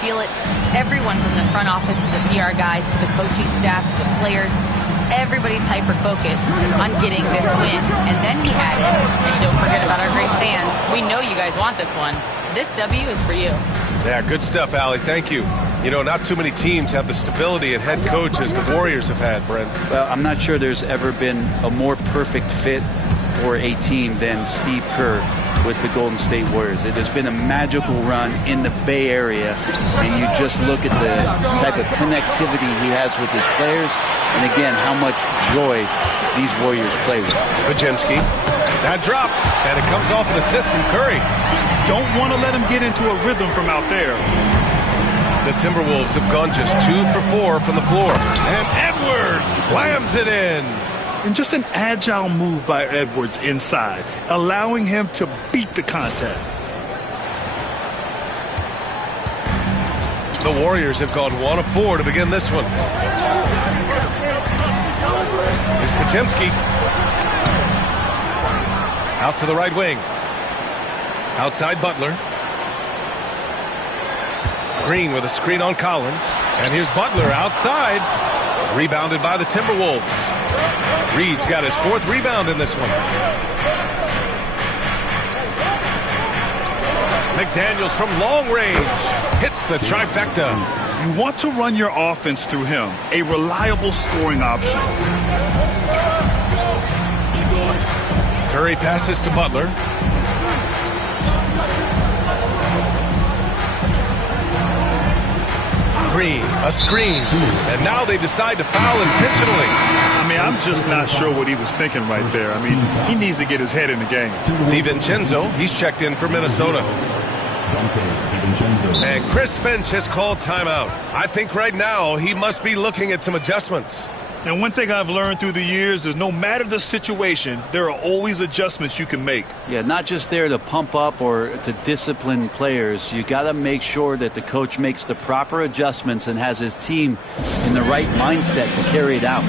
feel it. Everyone from the front office to the PR guys to the coaching staff to the players, everybody's hyper-focused on getting this win. And then he added, and don't forget about our great fans, we know you guys want this one. This W is for you. Yeah, good stuff, Allie. Thank you. You know, not too many teams have the stability and head coach as the Warriors have had, Brent. Well, I'm not sure there's ever been a more perfect fit for a team than Steve Kerr with the Golden State Warriors. It has been a magical run in the Bay Area, and you just look at the type of connectivity he has with his players, and again, how much joy these Warriors play with. Podziemski, that drops, and it comes off an assist from Curry. Don't want to let him get into a rhythm from out there. The Timberwolves have gone just 2 for 4 from the floor, and Edwards slams it in. And just an agile move by Edwards inside, allowing him to beat the contact. The Warriors have gone 1 of 4 to begin this one. Here's Podziemski. Out to the right wing. Outside Butler. Green with a screen on Collins. And here's Butler outside. Rebounded by the Timberwolves. Reed's got his 4th rebound in this one. McDaniels from long range hits the trifecta. You want to run your offense through him, a reliable scoring option. Curry passes to Butler. Green, a screen, and now they decide to foul intentionally. I mean, I'm just not sure what he was thinking right there. I mean, he needs to get his head in the game. DiVincenzo, he's checked in for Minnesota. And Chris Finch has called timeout. I think right now he must be looking at some adjustments. And one thing I've learned through the years is no matter the situation, there are always adjustments you can make. Yeah, not just there to pump up or to discipline players. You got to make sure that the coach makes the proper adjustments and has his team in the right mindset to carry it out.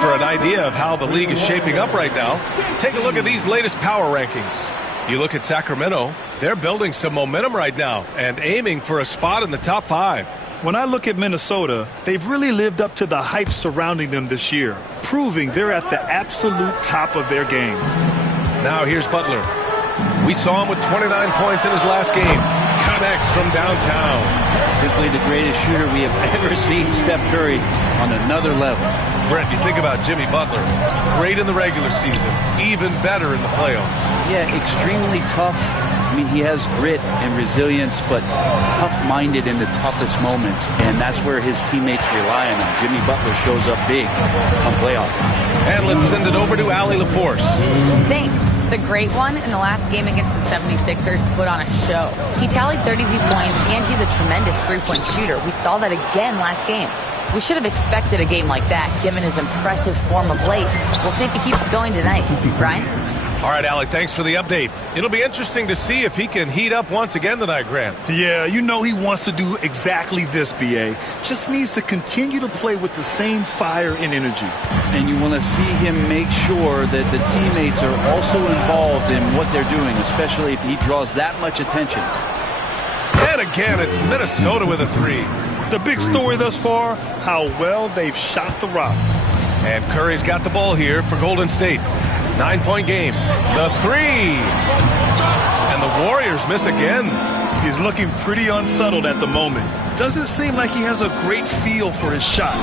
For an idea of how the league is shaping up right now, take a look at these latest power rankings. You look at Sacramento, they're building some momentum right now and aiming for a spot in the top 5. When I look at Minnesota, they've really lived up to the hype surrounding them this year, proving they're at the absolute top of their game. Now here's Butler. We saw him with 29 points in his last game. Connects from downtown. Simply the greatest shooter we have ever seen, Steph Curry, on another level. Brent, you think about Jimmy Butler. Great in the regular season. Even better in the playoffs. Yeah, extremely tough. I mean, he has grit and resilience, but tough-minded in the toughest moments, and that's where his teammates rely on him. Jimmy Butler shows up big come playoff time. And let's send it over to Allie LaForce. Thanks. The great one in the last game against the 76ers put on a show. He tallied 32 points, and he's a tremendous three-point shooter. We saw that again last game. We should have expected a game like that, given his impressive form of late. We'll see if he keeps going tonight. Brian? All right, Allie, thanks for the update. It'll be interesting to see if he can heat up once again tonight, Grant. Yeah, you know he wants to do exactly this, B.A. Just needs to continue to play with the same fire and energy. And you want to see him make sure that the teammates are also involved in what they're doing, especially if he draws that much attention. And again, it's Minnesota with a 3. The big story thus far, how well they've shot the rock. And Curry's got the ball here for Golden State. 9-point game. The three. And the Warriors miss again. He's looking pretty unsettled at the moment. Doesn't seem like he has a great feel for his shot.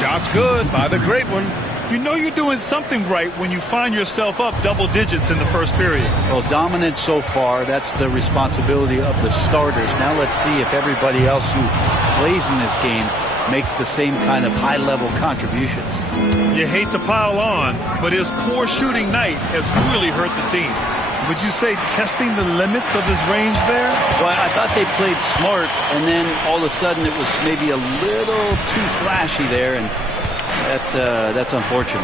Shot's good by the great one. You know you're doing something right when you find yourself up double digits in the first period. Well, dominant so far. That's the responsibility of the starters. Now let's see if everybody else who plays in this game makes the same kind of high-level contributions. You hate to pile on, but his poor shooting night has really hurt the team. Would you say testing the limits of his range there? Well, I thought they played smart, and then all of a sudden it was maybe a little too flashy there, and that's unfortunate.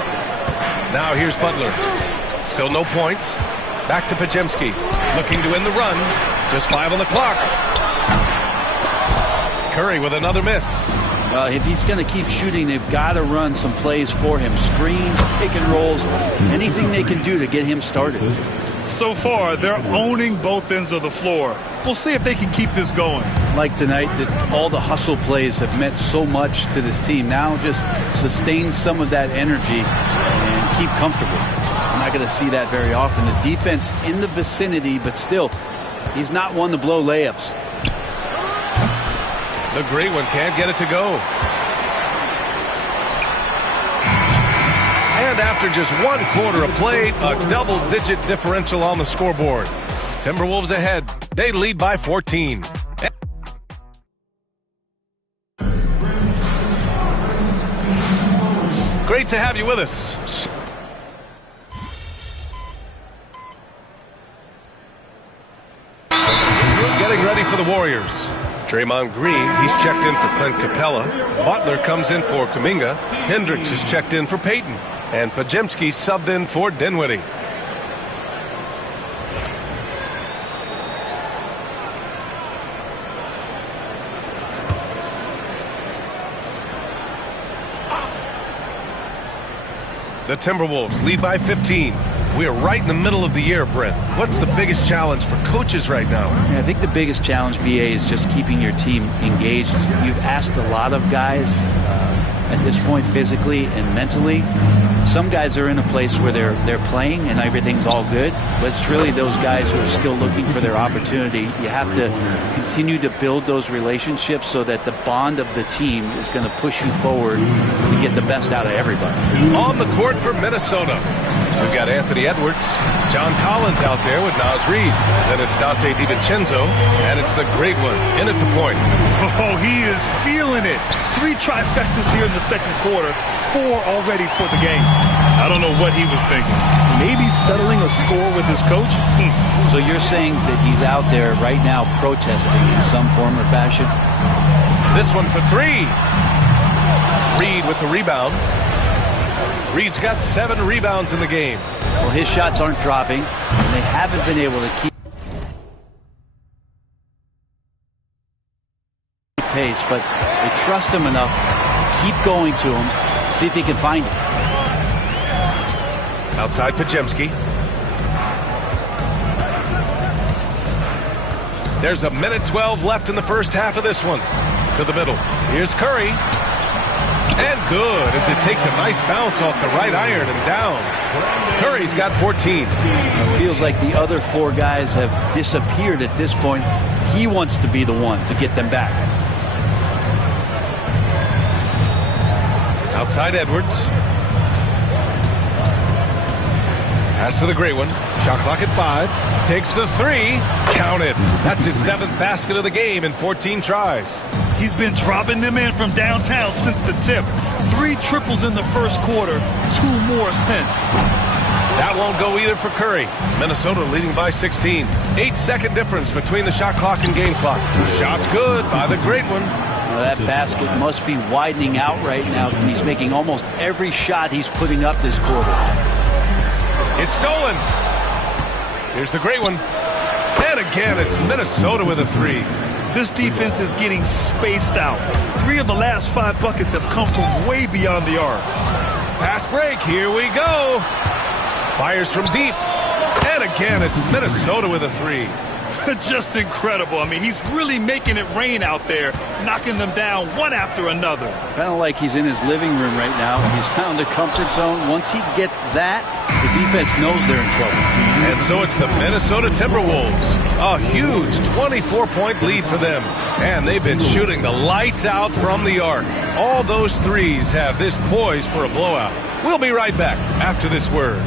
Now here's Butler. Still no points. Back to Podziemski. Looking to win the run. Just 5 on the clock. Curry with another miss. If he's going to keep shooting, they've got to run some plays for him. Screens, pick and rolls, anything they can do to get him started. So far, they're owning both ends of the floor. We'll see if they can keep this going. Like tonight, that all the hustle plays have meant so much to this team. Now just sustain some of that energy and keep comfortable. I'm not going to see that very often. The defense in the vicinity, but still, he's not one to blow layups. The great one can't get it to go. And after just 1 quarter of play, a double-digit differential on the scoreboard. Timberwolves ahead. They lead by 14. Great to have you with us. Getting ready for the Warriors. Draymond Green, he's checked in for Clint Capella. Butler comes in for Kuminga. Hendricks is checked in for Payton. And Podziemski subbed in for Dinwiddie. The Timberwolves lead by 15. We are right in the middle of the year, Brent. What's the biggest challenge for coaches right now? Yeah, I think the biggest challenge, BA, is just keeping your team engaged. You've asked a lot of guys at this point physically and mentally. Some guys are in a place where they're playing and everything's all good, but it's really those guys who are still looking for their opportunity. You have to continue to build those relationships so that the bond of the team is going to push you forward to get the best out of everybody. On the court for Minnesota, we've got Anthony Edwards, John Collins out there with Naz Reid. Then it's Dante DiVincenzo, and it's the great one in at the point. Oh, he is feeling it. 3 trifectas here in the second quarter, 4 already for the game. I don't know what he was thinking. Maybe settling a score with his coach? So you're saying that he's out there right now protesting in some form or fashion? This one for 3. Reid with the rebound. Reid's got 7 rebounds in the game. Well, his shots aren't dropping, and they haven't been able to keep pace, but they trust him enough to keep going to him, see if he can find it. Outside Podziemski. There's a minute 12 left in the first half of this one. To the middle. Here's Curry. And good as it takes a nice bounce off the right iron and down. Curry's got 14. It feels like the other 4 guys have disappeared at this point. He wants to be the one to get them back. Outside Edwards. Pass to the great one. Shot clock at 5. Takes the 3. Counted. That's his 7th basket of the game in 14 tries. He's been dropping them in from downtown since the tip. 3 triples in the first quarter, 2 more since. That won't go either for Curry. Minnesota leading by 16. 8-second difference between the shot clock and game clock. Shot's good by the great one. Well, that basket must be widening out right now, and he's making almost every shot he's putting up this quarter. It's stolen. Here's the great one. And again, it's Minnesota with a 3. This defense is getting spaced out. 3 of the last 5 buckets have come from way beyond the arc. Fast break. Here we go. Fires from deep. And again, it's Minnesota with a 3. Just incredible. I mean, he's really making it rain out there, knocking them down one after another. Kind of like he's in his living room right now. He's found a comfort zone. Once he gets that, the defense knows they're in trouble. And so it's the Minnesota Timberwolves. A huge 24-point lead for them. And they've been shooting the lights out from the arc. All those threes have this poised for a blowout. We'll be right back after this word.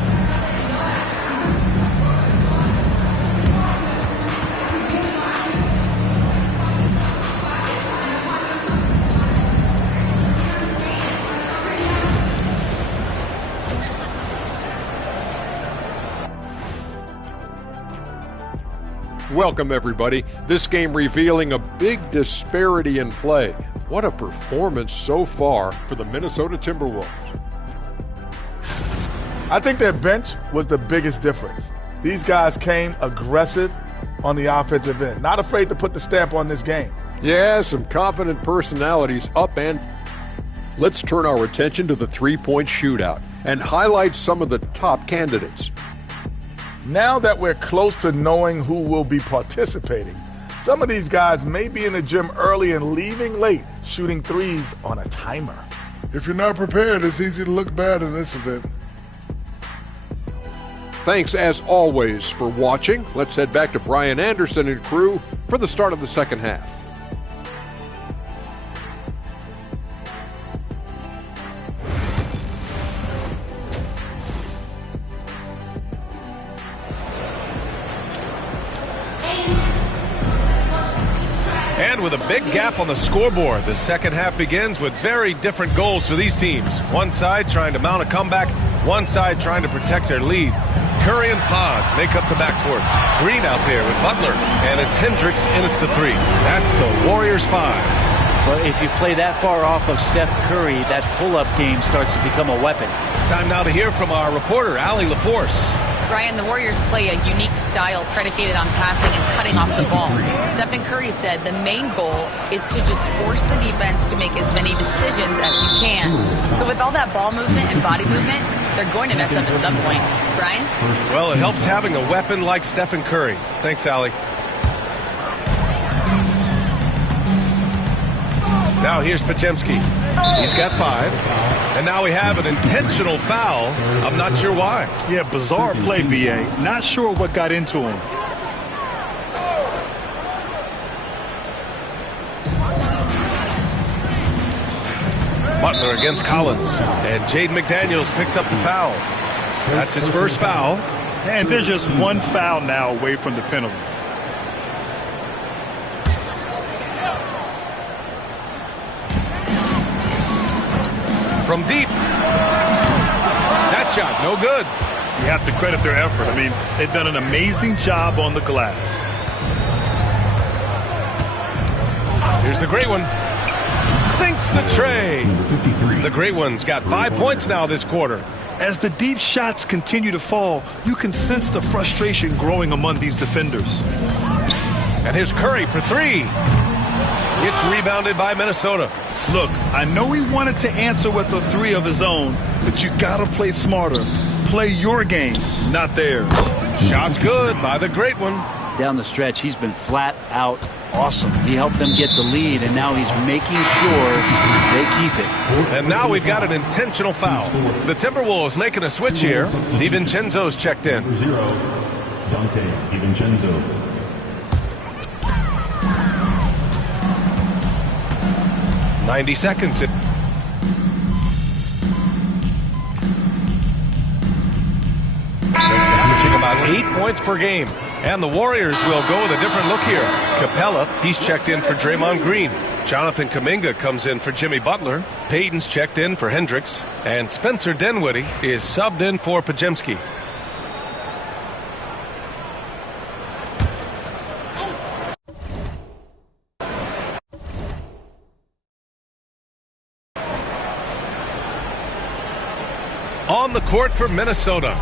Welcome, everybody. This game revealing a big disparity in play. What a performance so far for the Minnesota Timberwolves. I think their bench was the biggest difference. These guys came aggressive on the offensive end, not afraid to put the stamp on this game. Yeah, some confident personalities up and... Let's turn our attention to the three-point shootout and highlight some of the top candidates. Now that we're close to knowing who will be participating, some of these guys may be in the gym early and leaving late, shooting threes on a timer. If you're not prepared, it's easy to look bad in this event. Thanks, as always, for watching. Let's head back to Brian Anderson and crew for the start of the second half. And with a big gap on the scoreboard, the second half begins with very different goals for these teams. One side trying to mount a comeback, one side trying to protect their lead. Curry and Pods make up the backcourt. Green out there with Butler, and it's Hendricks in at the three. That's the Warriors 5. But if you play that far off of Steph Curry, that pull-up game starts to become a weapon. Time now to hear from our reporter, Allie LaForce. Brian, the Warriors play a unique style predicated on passing and cutting off the ball. Stephen Curry said the main goal is to just force the defense to make as many decisions as you can. So with all that ball movement and body movement, they're going to mess up at some point. Brian? Well, it helps having a weapon like Stephen Curry. Thanks, Allie. Now here's Podziemski. He's got 5. And now we have an intentional foul. I'm not sure why. Yeah, bizarre play, B.A. Not sure what got into him. Butler against Collins. And Jaden McDaniels picks up the foul. That's his first foul. And there's just one foul now away from the penalty. From deep. That shot, no good. You have to credit their effort. I mean, they've done an amazing job on the glass. Here's the great one. Sinks the tray. The great one's got 5 points now this quarter. As the deep shots continue to fall, you can sense the frustration growing among these defenders. And here's Curry for 3. It's rebounded by Minnesota. Look, I know he wanted to answer with a 3 of his own, but you got to play smarter. Play your game, not theirs. Shot's good by the great one. Down the stretch, he's been flat out awesome. He helped them get the lead, and now he's making sure they keep it. And now we've got an intentional foul. The Timberwolves making a switch here. DiVincenzo's checked in. 0, Dante DiVincenzo. 90 seconds. Averaging about 8 points per game. And the Warriors will go with a different look here. Capella, he's checked in for Draymond Green. Jonathan Kuminga comes in for Jimmy Butler. Payton's checked in for Hendricks. And Spencer Dinwiddie is subbed in for Podziemski. On the court for Minnesota,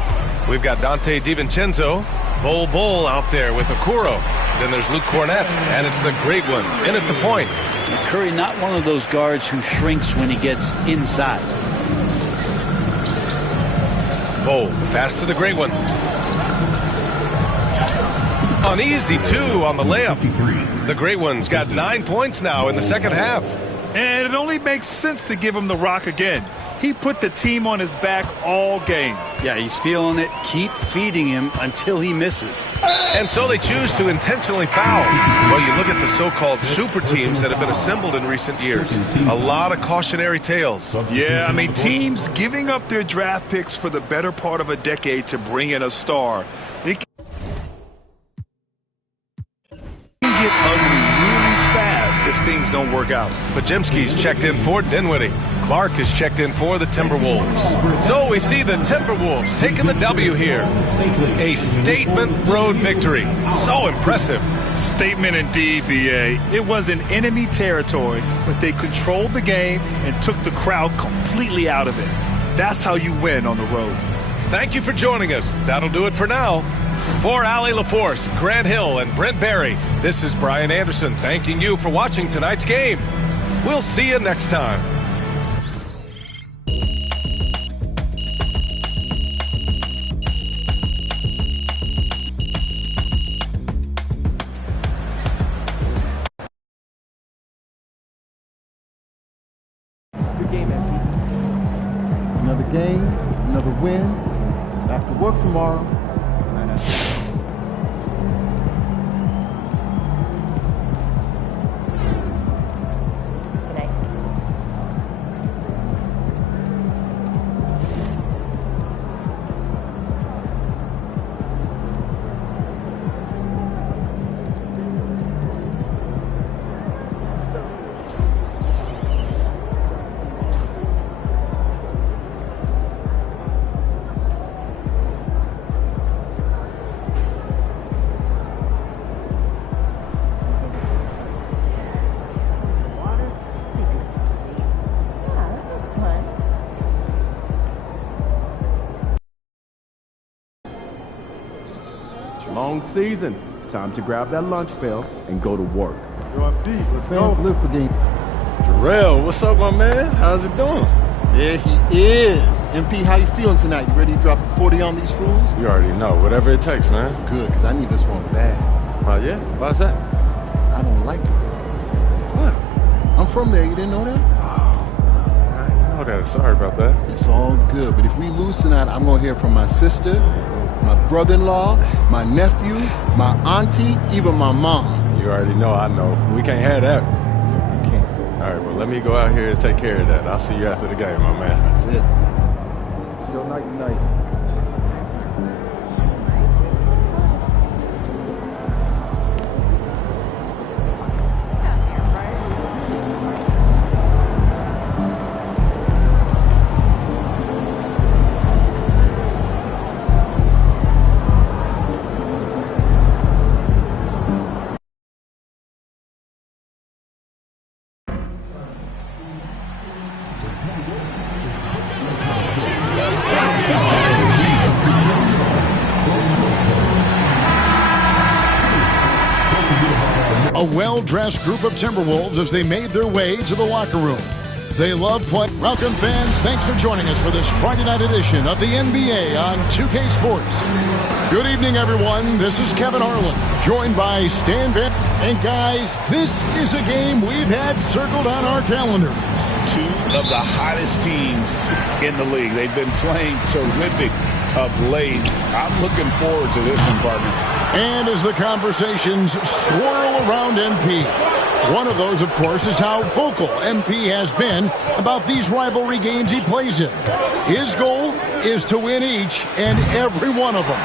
we've got Dante DiVincenzo, Bol out there with Okoro. Then there's Luke Cornett, and it's the great one in at the point. Curry not one of those guards who shrinks when he gets inside. Bol, the pass to the great one. An easy 2 on the layup. The Great Ones got 9 points now in the second half. And it only makes sense to give him the rock again. He put the team on his back all game. Yeah, he's feeling it. Keep feeding him until he misses. And so they choose to intentionally foul. Well, you look at the so-called super teams that have been assembled in recent years. A lot of cautionary tales. Yeah, I mean, teams giving up their draft picks for the better part of a decade to bring in a star. It can get ugly really fast if things don't work out. Pajemski's checked in for Dinwiddie. Clark is checked in for the Timberwolves. So we see the Timberwolves taking the W here. A statement road victory. So impressive. Statement indeed, B.A. It was in enemy territory, but they controlled the game and took the crowd completely out of it. That's how you win on the road. Thank you for joining us. That'll do it for now. For Allie LaForce, Grant Hill, and Brent Barry, this is Brian Anderson thanking you for watching tonight's game. We'll see you next time. Another game, another win. Back to work tomorrow. Long season. Time to grab that lunch bell and go to work. Yo, I'm deep. Let's Fans live for game. Jarrell, what's up, my man? How's it doing? There he is. MP, how you feeling tonight? You ready to drop 40 on these fools? You already know. Whatever it takes, man. Good, because I need this one bad. Oh, yeah? Why's that? I don't like it. What? I'm from there. You didn't know that? I know that. Sorry about that. It's all good. But if we lose tonight, I'm going to hear from my sister, my brother-in-law, my nephew, my auntie, even my mom. You already know I know. We can't have that. No, we can't. All right, well, let me go out here and take care of that. I'll see you after the game, my man. That's it. Show night tonight. A well-dressed group of Timberwolves as they made their way to the locker room. They love playing. Welcome, fans. Thanks for joining us for this Friday night edition of the NBA on 2K Sports. Good evening, everyone. This is Kevin Harlan, joined by Stan Van. And guys, this is a game we've had circled on our calendar. Two of the hottest teams in the league. They've been playing terrific of late. I'm looking forward to this one, partner. And as the conversations swirl around MP, one of those, of course, is how vocal MP has been about these rivalry games he plays in. His goal is to win each and every one of them.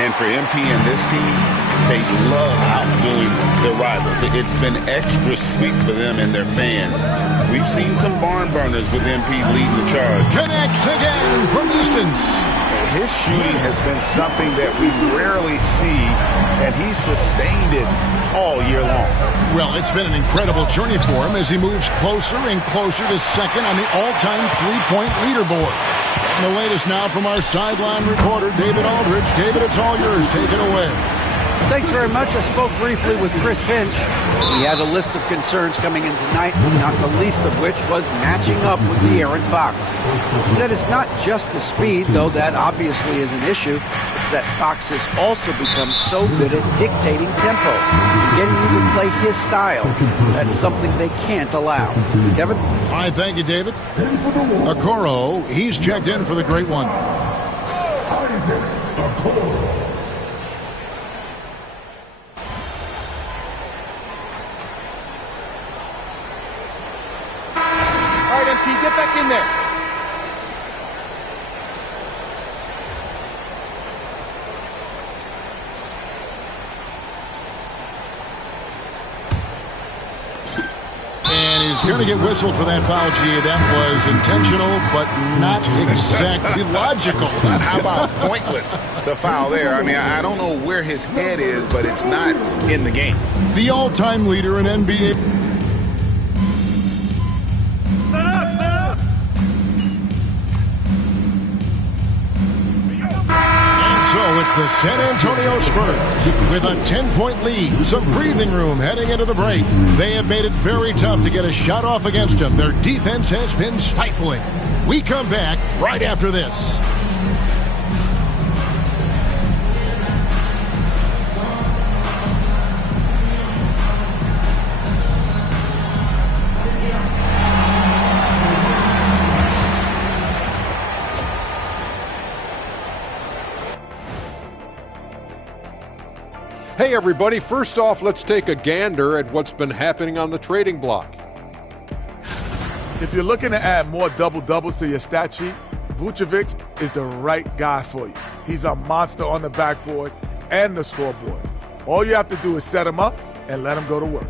And for MP and this team, they love outdoing their rivals. It's been extra sweet for them and their fans. We've seen some barn burners with MP leading the charge. Connects again from distance. His shooting has been something that we rarely see, and he's sustained it all year long. Well, it's been an incredible journey for him as he moves closer and closer to second on the all-time three-point leaderboard. And the latest now from our sideline reporter, David Aldridge. David, it's all yours. Take it away. Thanks very much. I spoke briefly with Chris Finch. He had a list of concerns coming in tonight, not the least of which was matching up with De'Aaron Fox. He said it's not just the speed, though that obviously is an issue. It's that Fox has also become so good at dictating tempo and getting you to play his style. That's something they can't allow. Kevin? All right, thank you, David. Okoro, he's checked in for the great one. Get back in there. And he's going to get whistled for that foul, G. That was intentional, but not exactly logical. How about pointless to foul there? I mean, I don't know where his head is, but it's not in the game. The all-time leader in NBA. It's the San Antonio Spurs with a 10-point lead. Some breathing room heading into the break. They have made it very tough to get a shot off against them. Their defense has been stifling. We come back right after this. Hey everybody, first off, let's take a gander at what's been happening on the trading block. If you're looking to add more double-doubles to your stat sheet, Vucevic is the right guy for you. He's a monster on the backboard and the scoreboard. All you have to do is set him up and let him go to work.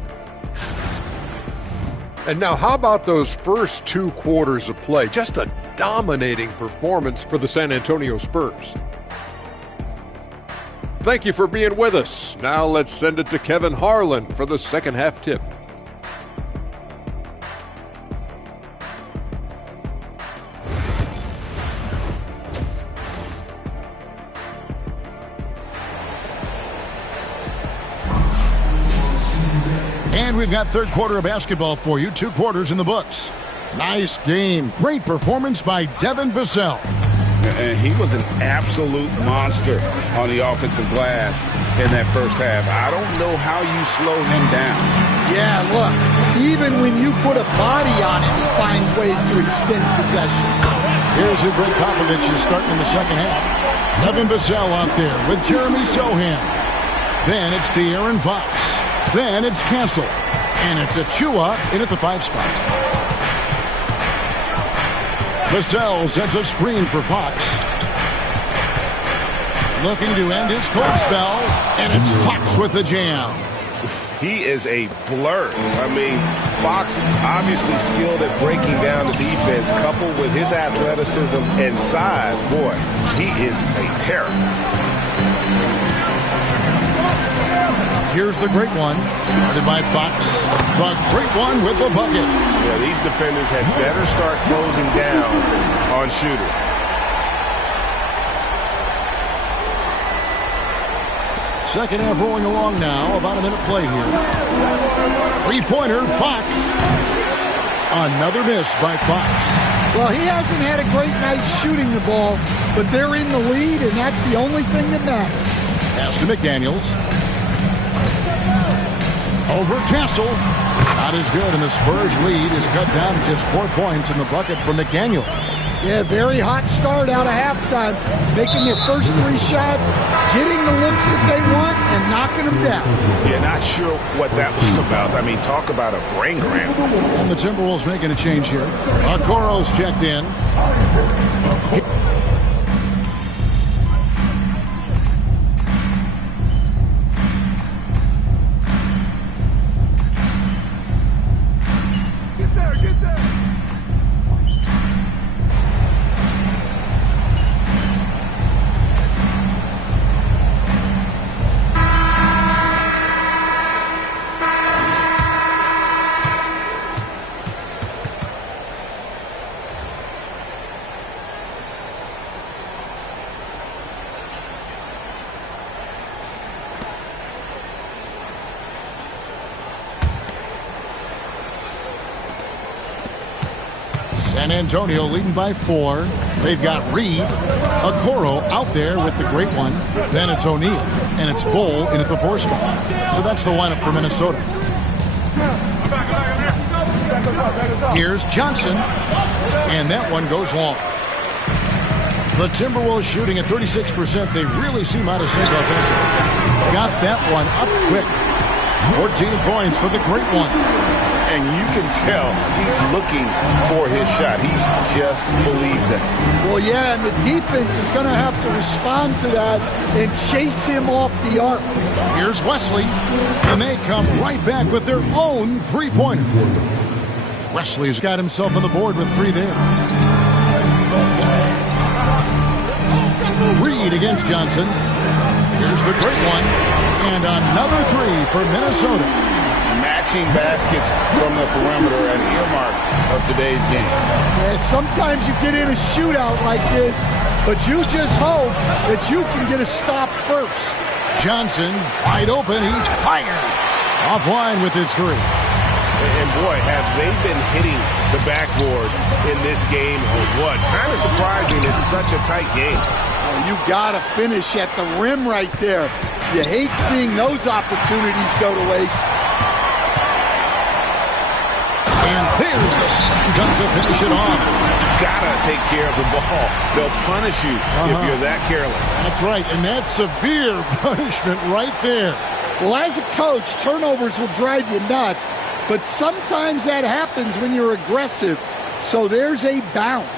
And now how about those first 2 quarters of play? Just a dominating performance for the San Antonio Spurs. Thank you for being with us. Now let's send it to Kevin Harlan for the second half tip. And we've got third quarter of basketball for you. 2 quarters in the books. Nice game. Great performance by Devin Vassell. And he was an absolute monster on the offensive glass in that first half. I don't know how you slow him down. Yeah, look, even when you put a body on him, he finds ways to extend possession. Here's who Greg Popovich is starting in the second half. Devin Vassell out there with Jeremy Sohan. Then it's De'Aaron Fox. Then it's Castle. And it's Achua in at the 5 spot. Vassell sends a screen for Fox. Looking to end his court spell, and it's Fox with the jam. He is a blur. I mean, Fox obviously skilled at breaking down the defense, coupled with his athleticism and size. Boy, he is a terror. Here's the great one, guarded by Fox. The great one with the bucket. Yeah, these defenders had better start closing down on shooter. Second half rolling along now. About a minute play here. 3-pointer, Fox. Another miss by Fox. Well, he hasn't had a great night shooting the ball, but they're in the lead, and that's the only thing that matters. Pass to McDaniels. Over Castle. Shot is good, and the Spurs lead is cut down to just 4 points in the bucket for McDaniels. Yeah, very hot start out of halftime. Making their first 3 shots, getting the looks that they want, and knocking them down. Yeah, not sure what that was about. I mean, talk about a brain cramp. And the Timberwolves making a change here. Okoro's checked in. San Antonio leading by 4. They've got Reed, Okoro out there with the great one. Then it's O'Neal, and it's Bull in at the 4 spot. So that's the lineup for Minnesota. Here's Johnson, and that one goes long. The Timberwolves shooting at 36%. They really seem out of sync offensively. Got that one up quick. 14 points for the great one. And you can tell he's looking for his shot. He just believes in it. Well, yeah, and the defense is going to have to respond to that and chase him off the arc. Here's Wesley, and they come right back with their own three-pointer. Wesley's got himself on the board with 3 there. Reed against Johnson. Here's the great one. And another 3 for Minnesota. Matching baskets from the perimeter, an earmark of today's game. Yeah, sometimes you get in a shootout like this, but you just hope that you can get a stop first. Johnson, wide open, he fires. Offline with his 3. And boy, have they been hitting the backboard in this game or what? Kind of surprising it's such a tight game. You got to finish at the rim right there. You hate seeing those opportunities go to waste. And there's the dunk to finish it off. Gotta take care of the ball. They'll punish you if you're that careless. That's right, and that's severe punishment right there. Well, as a coach, turnovers will drive you nuts, but sometimes that happens when you're aggressive. So there's a balance.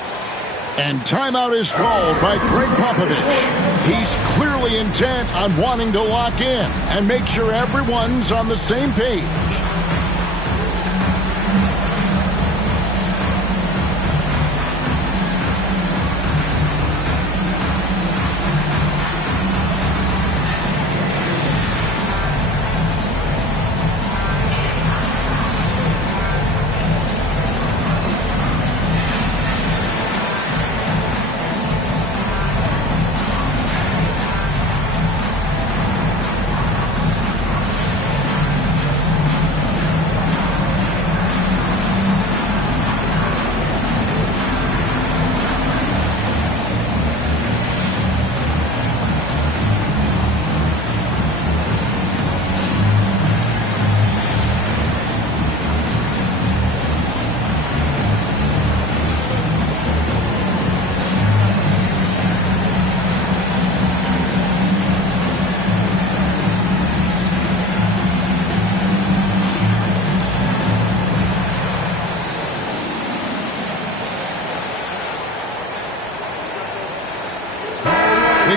And timeout is called by Greg Popovich. He's clearly intent on wanting to lock in and make sure everyone's on the same page.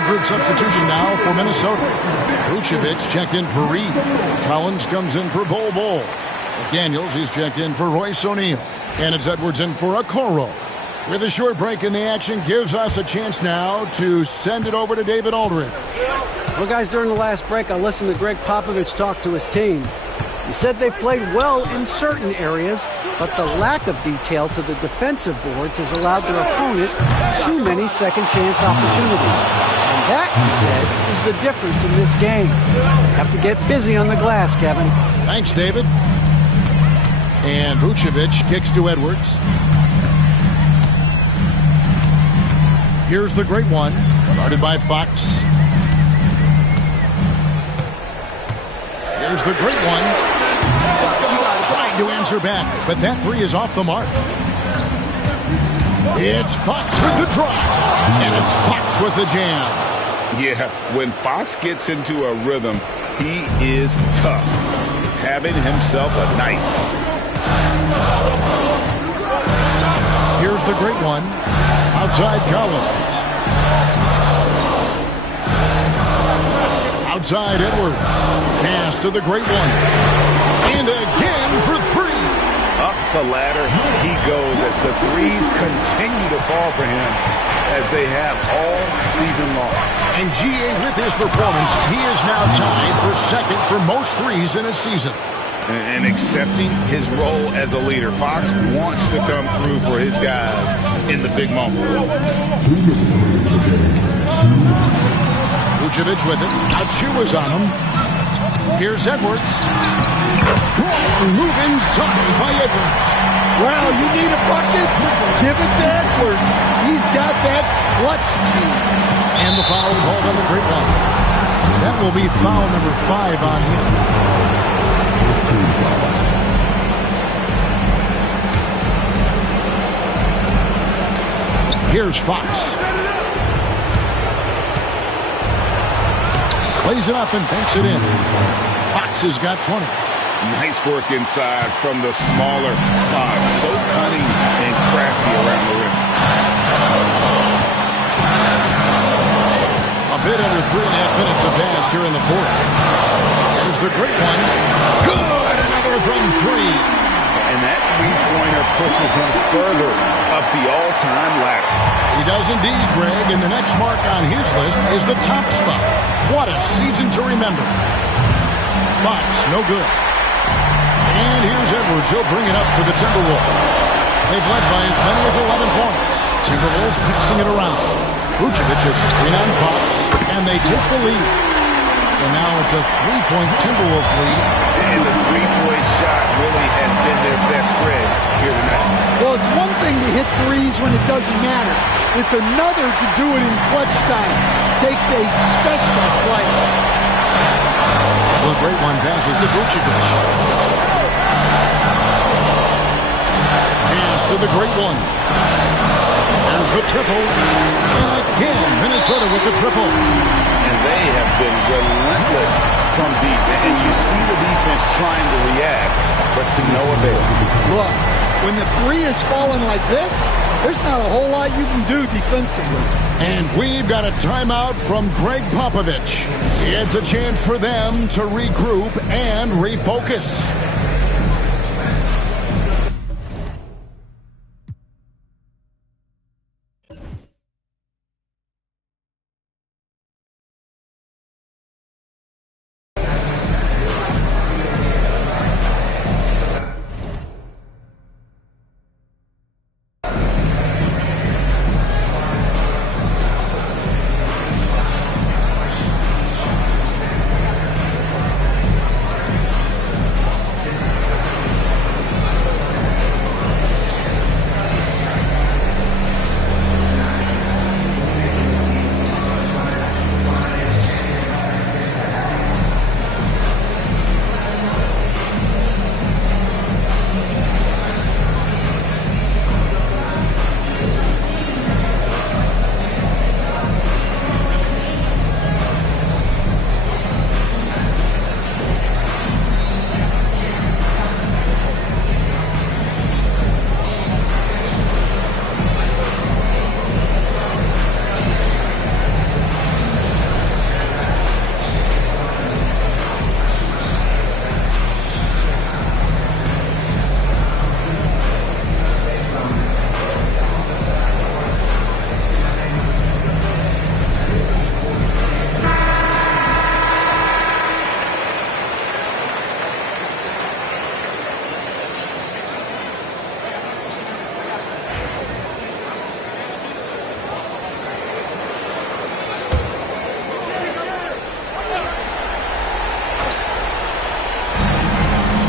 Group substitution now for Minnesota. Vucevic checked in for Reed. Collins comes in for Bol Bol. Daniels, he's checked in for Royce O'Neal. And it's Edwards in for Okoro. With a short break in the action, gives us a chance now to send it over to David Aldridge. Well, guys, during the last break, I listened to Greg Popovich talk to his team. He said they played well in certain areas, but the lack of detail to the defensive boards has allowed their opponent too many second-chance opportunities. That, he said, is the difference in this game. You have to get busy on the glass, Kevin. Thanks, David. And Vucevic kicks to Edwards. Here's the great one, guarded by Fox. Here's the great one. Trying to answer back, but that 3 is off the mark. It's Fox with the drop, and it's Fox with the jam. Yeah, when Fox gets into a rhythm, he is tough. Having himself a night. Here's the great one. Outside Collins. Outside Edwards. Pass to the great one. And again for 3. Up the ladder he goes as the threes continue to fall for him as they have all season long. And G.A. with his performance, he is now tied for second for most threes in a season. And accepting his role as a leader. Fox wants to come through for his guys in the big moments. Vucevic with it. Achiuwa's on him. Here's Edwards. Move inside by Edwards. Well, you need a bucket? Give it to Edwards. He's got that clutch gene. And the foul called on the Great One. That will be foul number 5 on him. Here's Fox. Plays it up and banks it in. Fox has got 20. Nice work inside from the smaller Fox. So cunning and crafty around the rim. A bit under 3.5 minutes have passed here in the fourth. There's the Great One. Good! Another from 3. And that three-pointer pushes him further up the all-time ladder. He does indeed, Greg, and the next mark on his list is the top spot. What a season to remember. Fox, no good. And here's Edwards. He'll bring it up for the Timberwolves. They've led by as many as 11 points. Timberwolves passing it around. Vucevic is screen on Fox, and they take the lead. And now it's a 3-point Timberwolves lead. And the three-point shot really has been their best friend here tonight. Well, it's one thing to hit threes when it doesn't matter. It's another to do it in clutch time. Takes a special player. The Great One passes to Vucevic. Pass to the Great One. There's the triple. And again, Minnesota with the triple. And they have been relentless from deep. And you see the defense trying to react, but to no avail. Look, when the three is falling like this, there's not a whole lot you can do defensively. And we've got a timeout from Greg Popovich. It's a chance for them to regroup and refocus.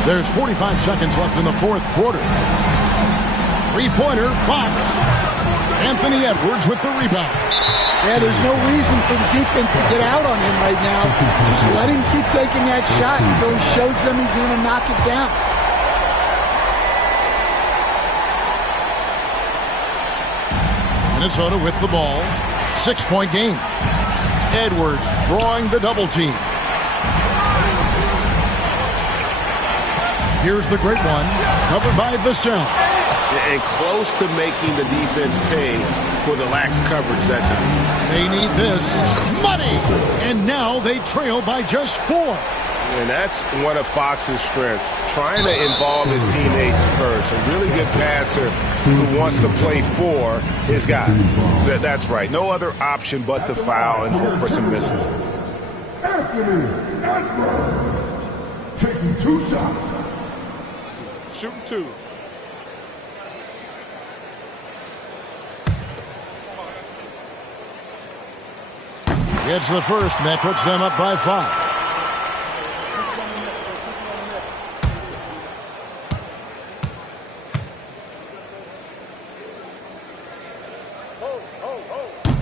There's 45 seconds left in the fourth quarter. Three-pointer, Fox. Anthony Edwards with the rebound. Yeah, there's no reason for the defense to get out on him right now. Just let him keep taking that shot until he shows them he's going to knock it down. Minnesota with the ball. 6-point game. Edwards drawing the double team. Here's the Great One, covered by Vassell. And close to making the defense pay for the lax coverage that time. They need this. Money! And now they trail by just 4. And that's one of Fox's strengths, trying to involve his teammates first. A really good passer who wants to play for his guys. That's right. No other option but to foul and hope for some misses. Anthony Edwards taking 2 shots. Shooting 2. Gets the first, and that puts them up by 5.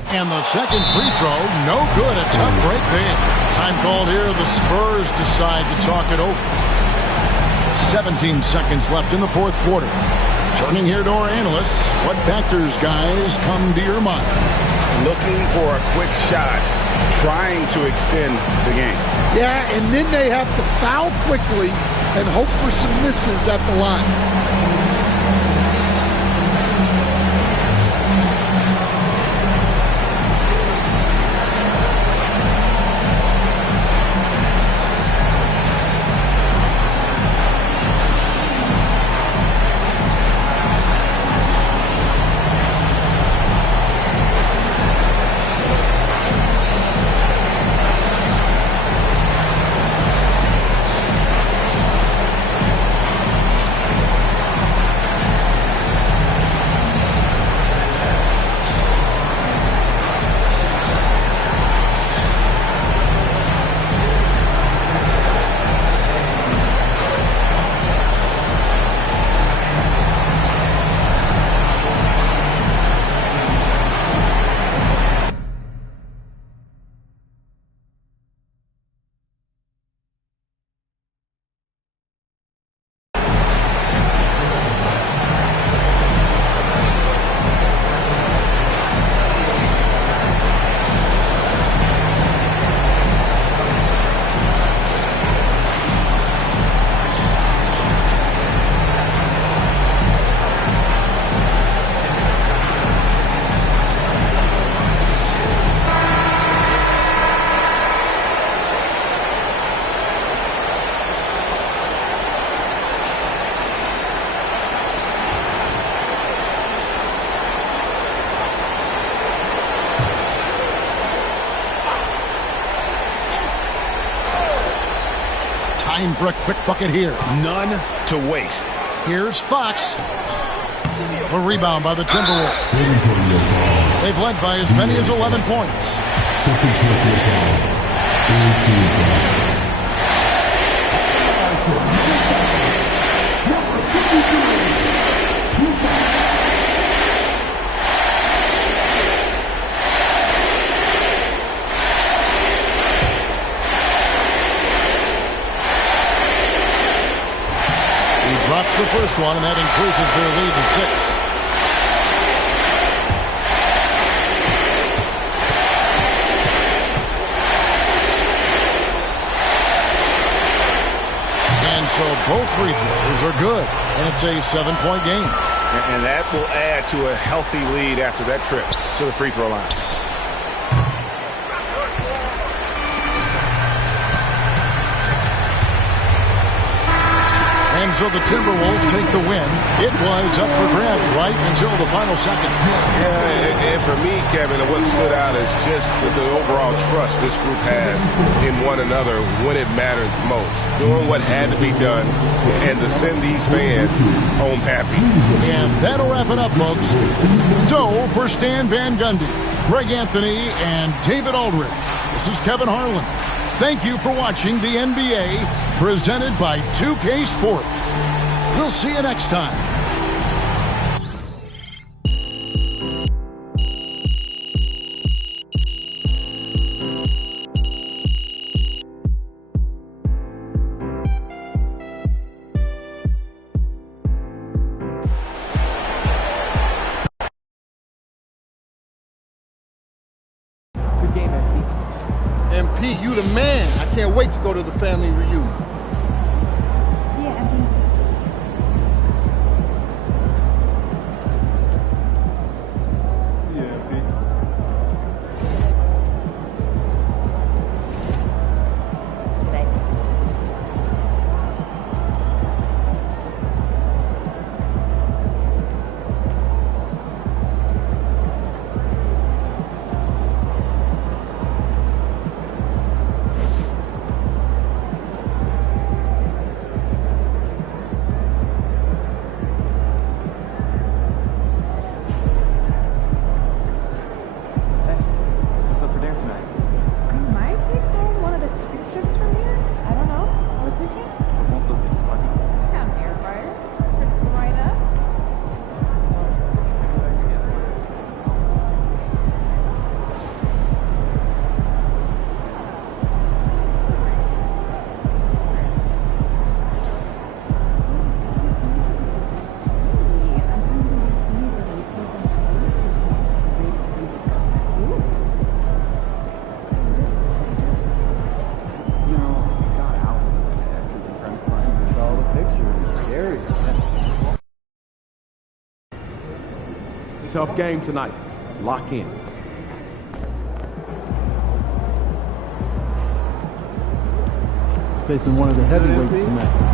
And the second free throw, no good. A tough break there. Time called here. The Spurs decide to talk it over. 17 seconds left in the fourth quarter. Turning here to our analysts, what factors, guys, come to your mind? Looking for a quick shot, trying to extend the game. Yeah, and then they have to foul quickly and hope for some misses at the line. Time for a quick bucket here. None to waste. Here's Fox. A rebound by the Timberwolves. They've led by as many as 11 points. Drops the first one, and that increases their lead to 6. And so both free throws are good, and it's a 7-point game. And that will add to a healthy lead after that trip to the free throw line. And so the Timberwolves take the win. It was up for grabs right until the final seconds. Yeah, and for me, Kevin, what stood out is just the overall trust this group has in one another when it mattered most. Doing what had to be done and to send these fans home happy. And that'll wrap it up, folks. So, for Stan Van Gundy, Greg Anthony, and David Aldridge, this is Kevin Harlan. Thank you for watching the NBA, presented by 2K Sports. We'll see you next time. MP, you the man. I can't wait to go to the family reunion. Tough game tonight. Lock in. Facing one of the heavyweights tonight.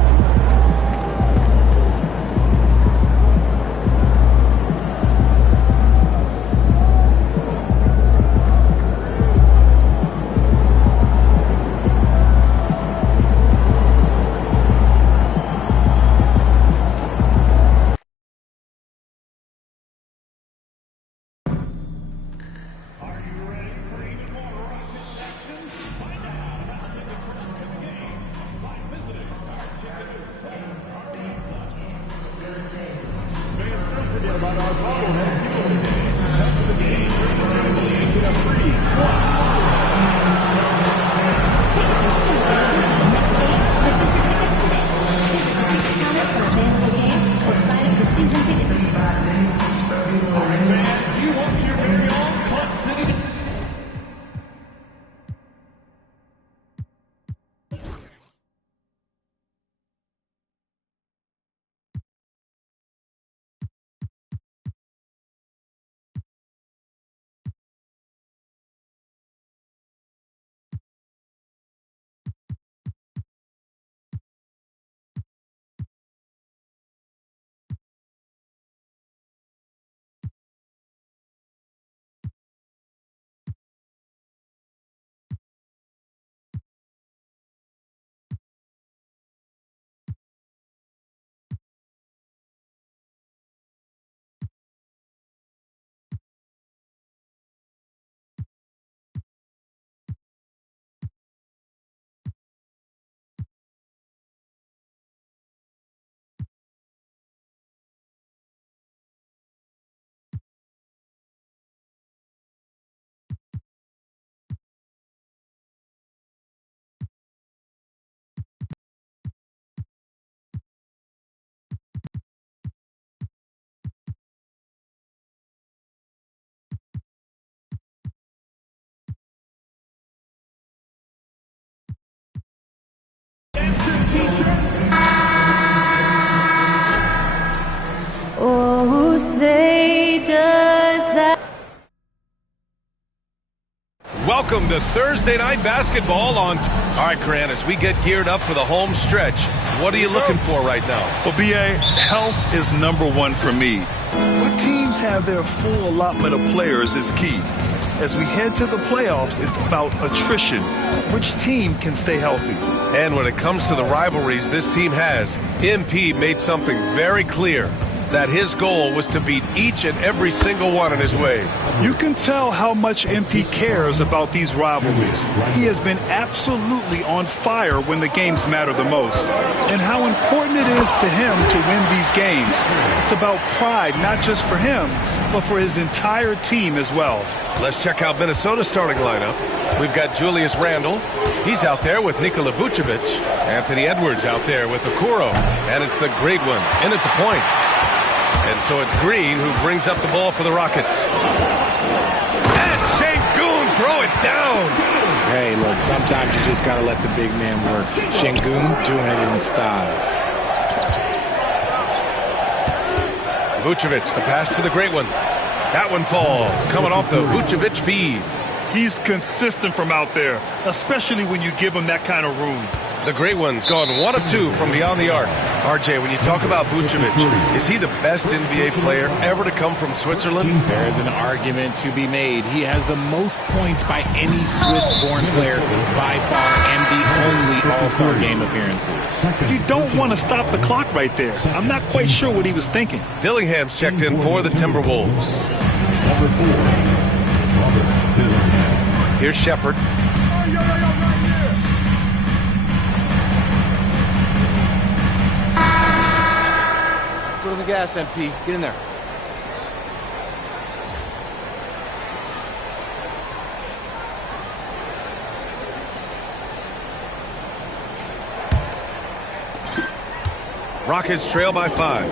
Oh, say does that. Welcome to Thursday Night Basketball on... All right, Grant, as we get geared up for the home stretch, what are you looking for right now? Well, B.A., health is #1 for me. What teams have their full allotment of players is key. As we head to the playoffs, it's about attrition. Which team can stay healthy? And when it comes to the rivalries this team has, MP made something very clear, that his goal was to beat each and every single one in his way. You can tell how much MP cares about these rivalries. He has been absolutely on fire when the games matter the most, and how important it is to him to win these games. It's about pride, not just for him, but for his entire team as well. Let's check out Minnesota's starting lineup. We've got Julius Randle. He's out there with Nikola Vucevic. Anthony Edwards out there with Okoro. And it's the great one in at the point. And so it's Green who brings up the ball for the Rockets. And Sengun throw it down. Hey, look, sometimes you just got to let the big man work. Sengun doing it in style. Vucevic, the pass to the great one. That one falls, coming off the Vucevic feed. He's consistent from out there, especially when you give him that kind of room. The great one's gone 1 of 2 from beyond the arc. RJ, when you talk about Vucevic, is he the best NBA player ever to come from Switzerland? There's an argument to be made. He has the most points by any Swiss-born player by far and the only All-Star game appearances. You don't want to stop the clock right there. I'm not quite sure what he was thinking. Dillingham's checked in for the Timberwolves. Here's Shepard. Foot on the gas, MP. Get in there. Rockets trail by 5.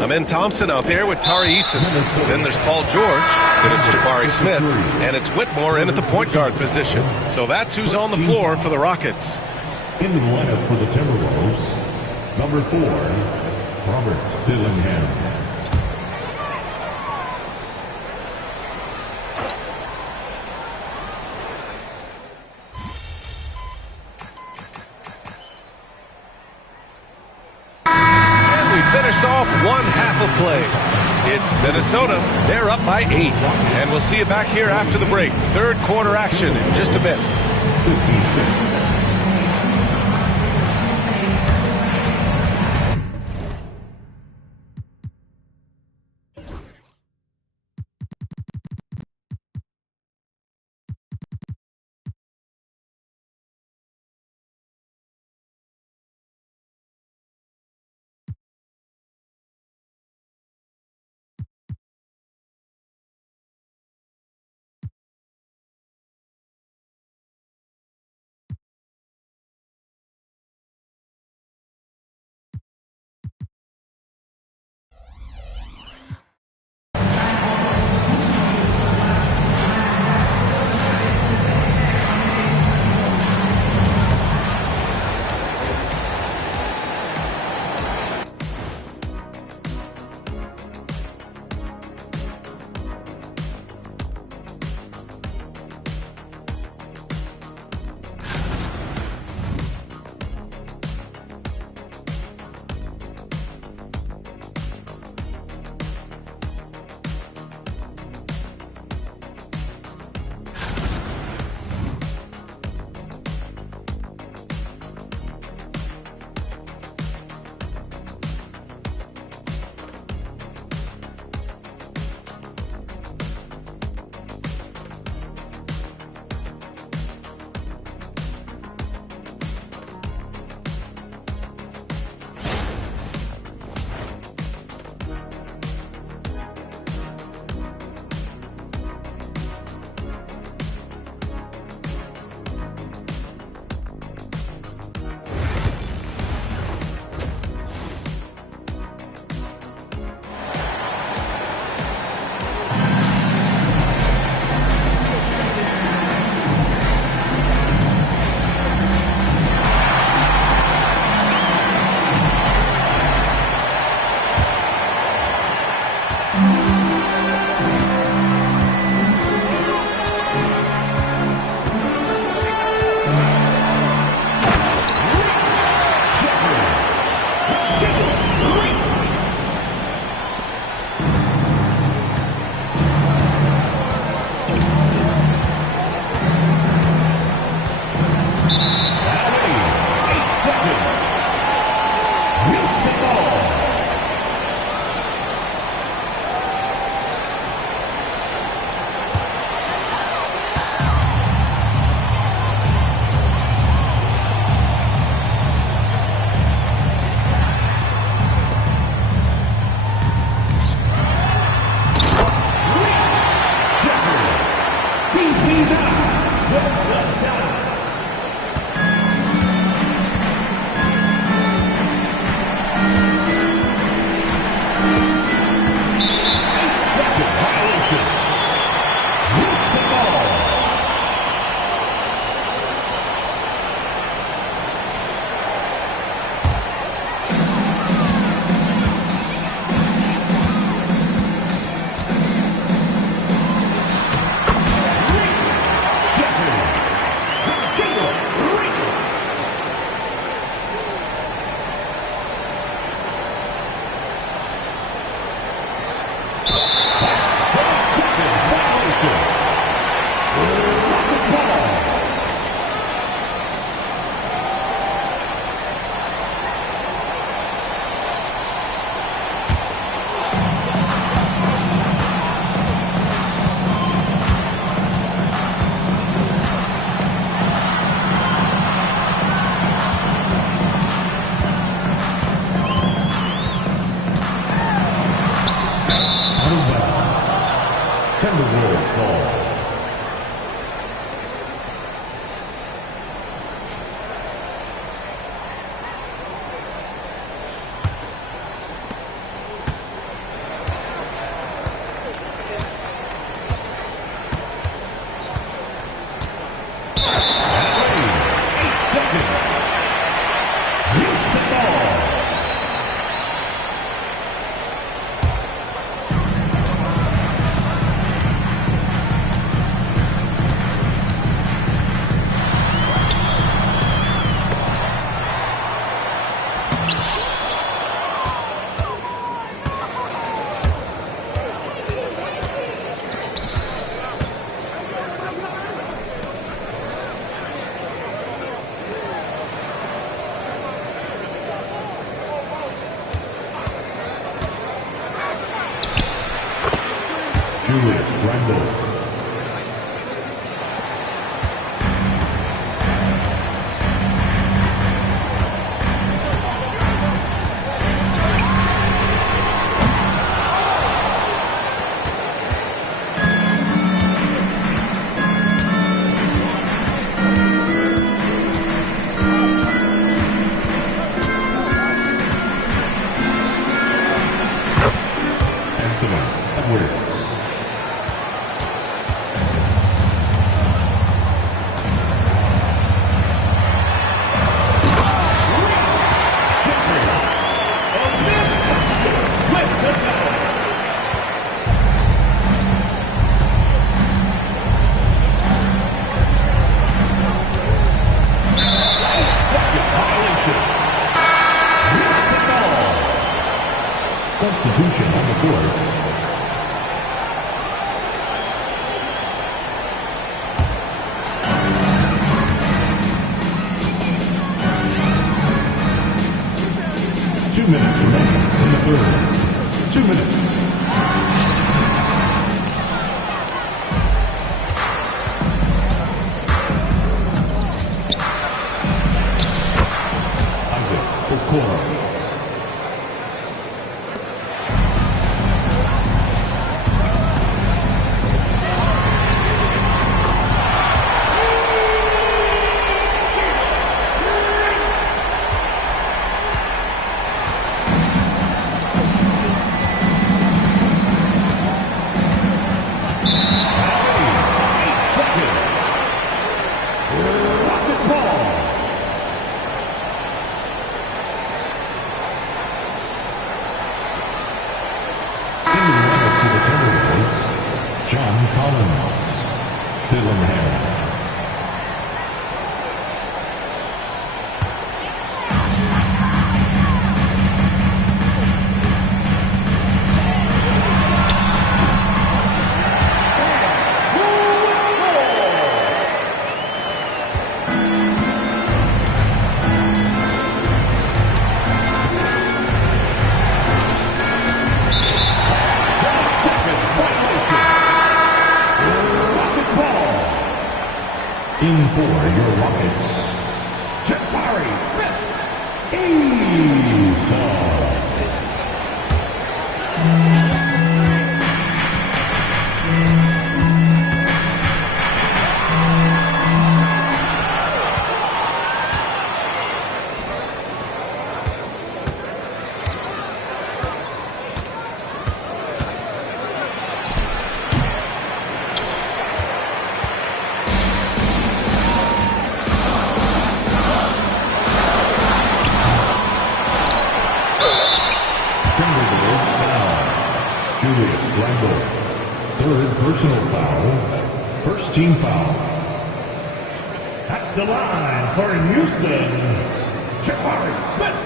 Amen Thompson out there with Tari Eason. Then there's Paul George. Then it's Jabari Smith. And it's Whitmore in at the point guard position. So that's who's on the floor for the Rockets. In the lineup for the Timberwolves, number 4, Robert Dillingham. of play. It's Minnesota. They're up by 8. And we'll see you back here after the break. Third quarter action in just a bit. 56. Julius Randle. Substitution on the court. Minutes remaining in the third. 2 minutes. Isaac Okoro. John Collins, Dillingham. In for your Rockets, Jabari Smith, Easton. Julius Randle, third personal foul, first team foul. At the line for Houston, Jabari Smith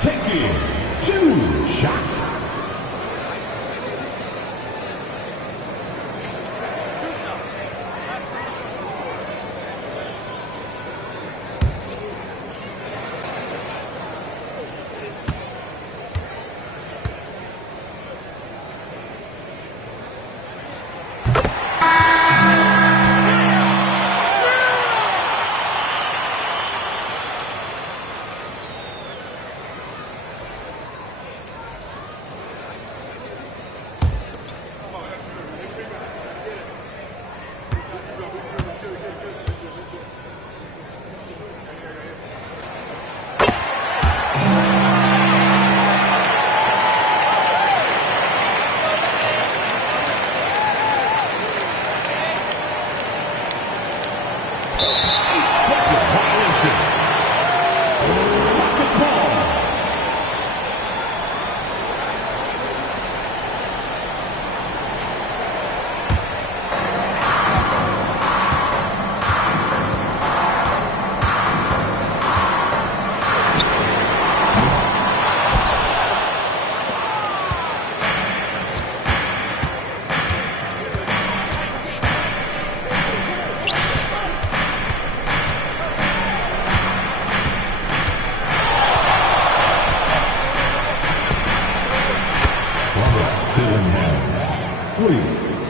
taking 2 shots. Dillingham, 3.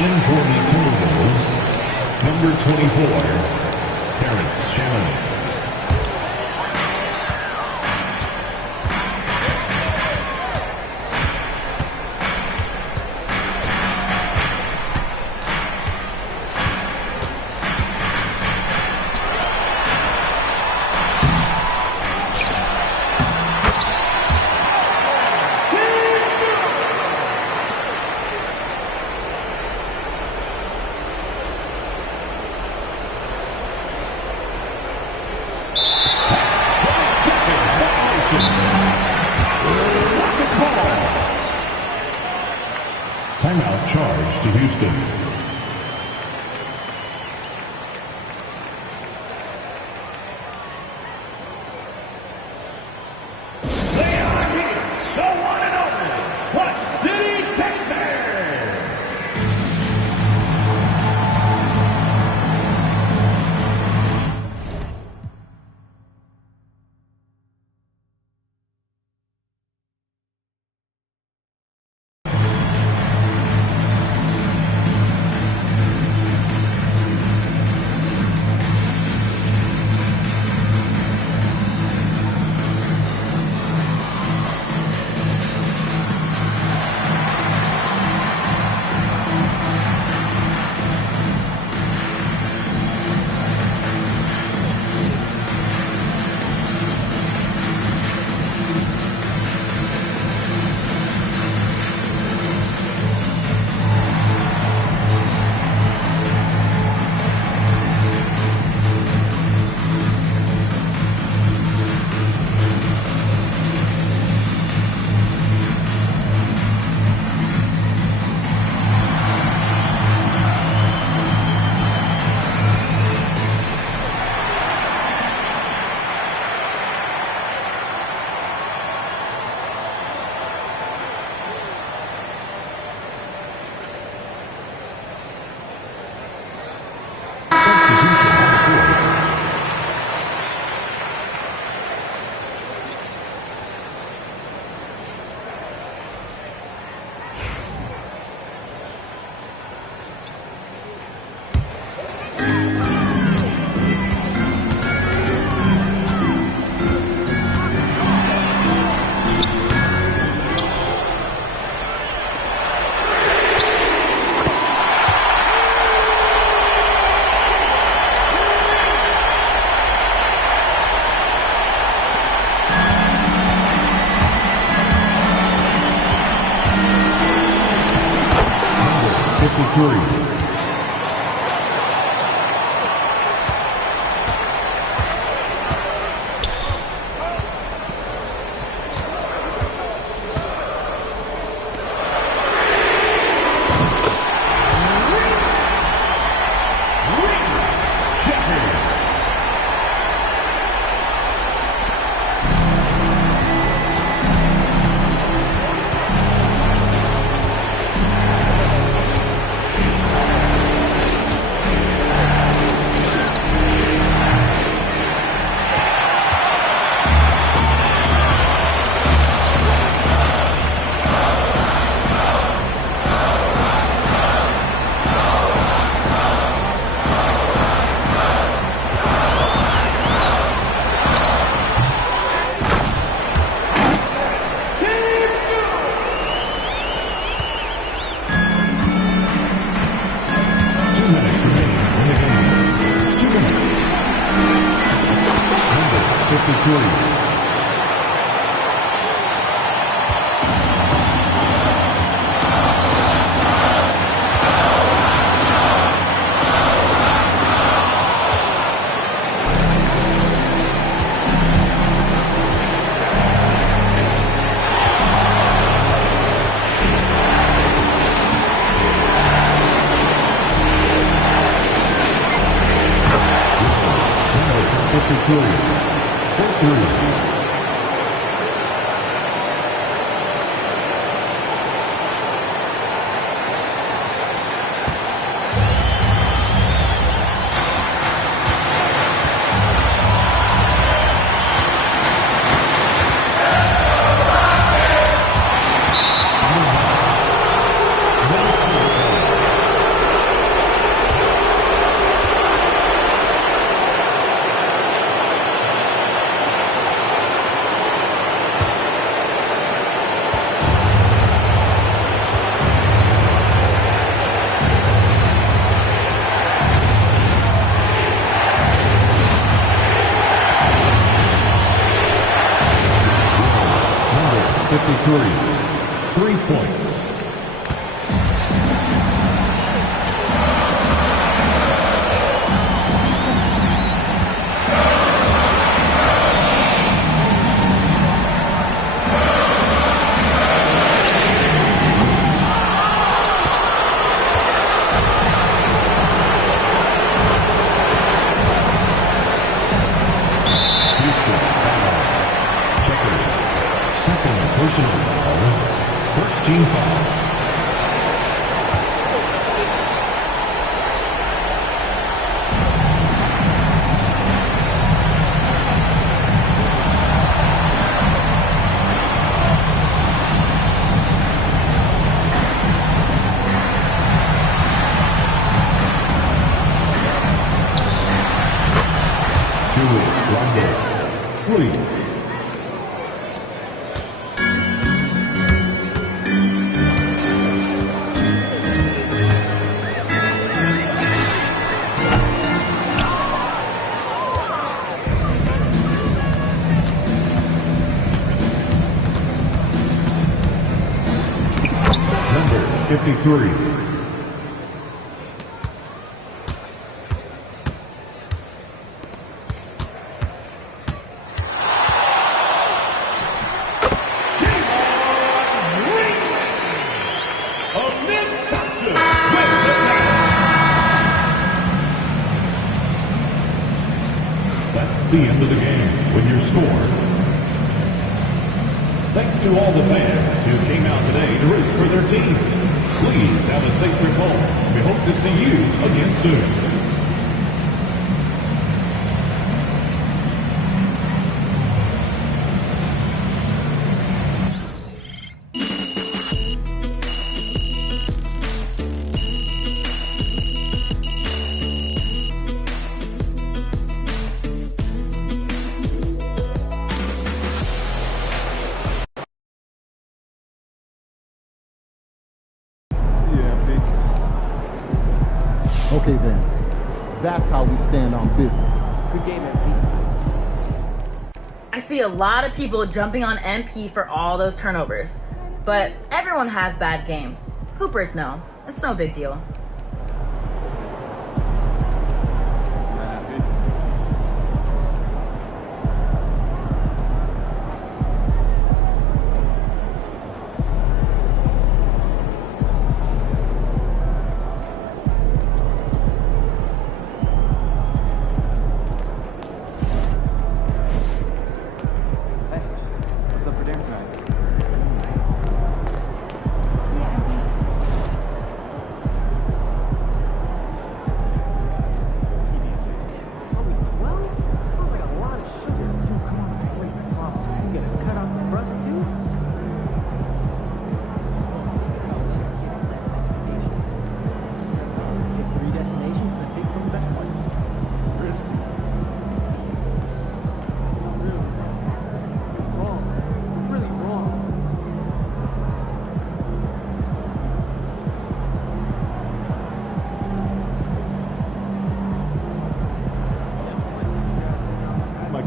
In for the Timberwolves, number 24, Terrence Shannon. Timeout charge to Houston. 53. 3 points. Personal foul. First team foul. Julius Rondé. Williams. Number 53. That's the end of the game with your score. Thanks to all the fans who came out today to root for their team. Please have a safe trip home. We hope to see you again soon. Okay then, that's how we stand on business. Good game, MP. I see a lot of people jumping on MP for all those turnovers, but everyone has bad games. Hoopers know. It's no big deal.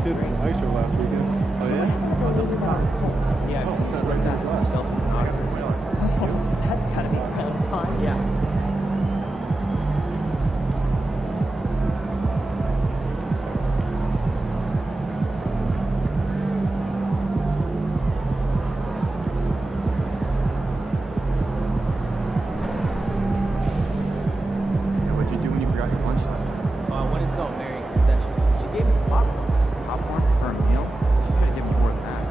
Kids in the ice show last weekend. Oh yeah? I was up the top. Yeah, it's right there. Yourself in the That's gotta be kind of fun. Yeah. What'd you do when you forgot your lunch last night? I went and saw Mary in concession. She gave us popcorn. For a meal? She could have given more than that.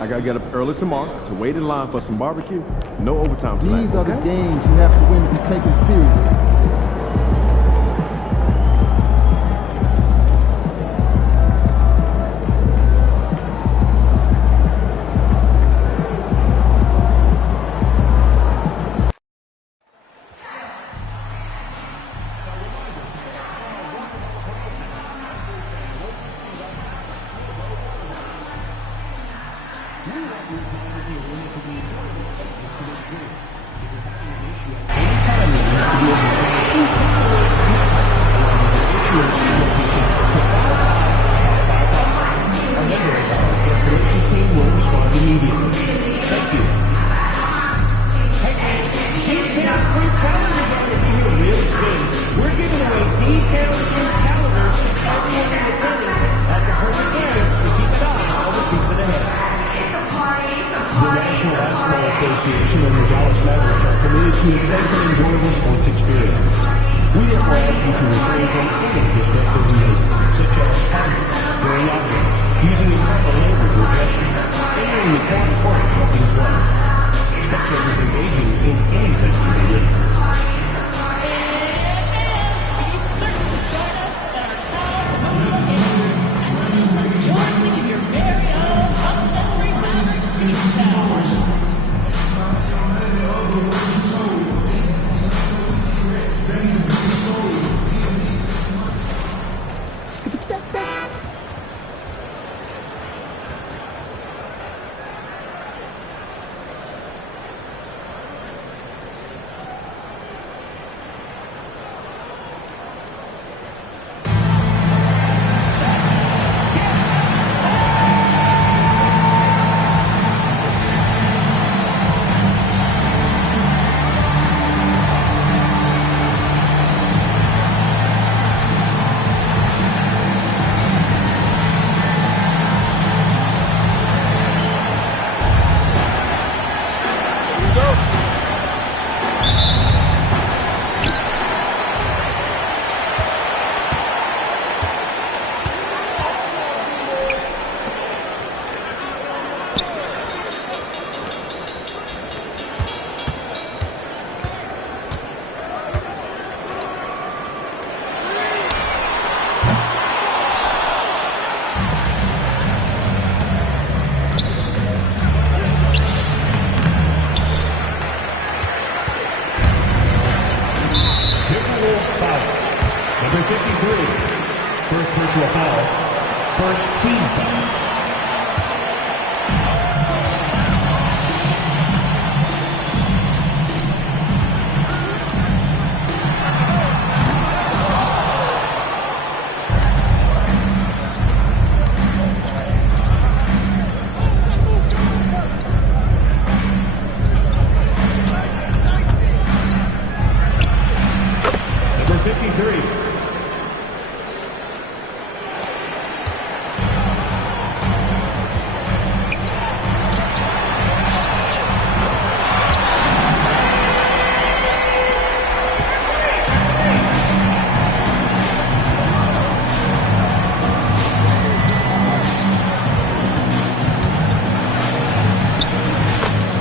I gotta get up early tomorrow to wait in line for some barbecue. No overtime tonight. These are the games you have to win to be taken seriously. Association and the Dallas Mavericks are committed to a safe and enjoyable sports experience. We therefore ask you to refrain from any disruptive behavior, such as fighting, throwing objects, using improper language or gestures, entering the court or being drunk. Spectators engaging in any such behavior Number 53, first personal foul, first team foul. Number 53.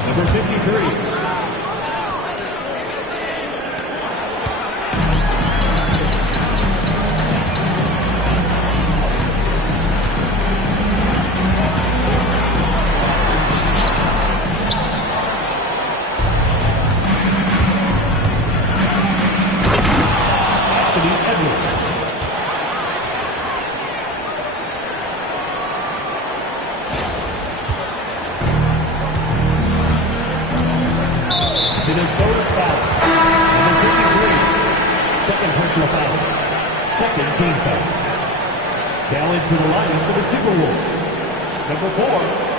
Number 53. Minnesota foul. Number 53. Second personal foul. Second team foul. Now into the lineup for the Timberwolves. Number 4.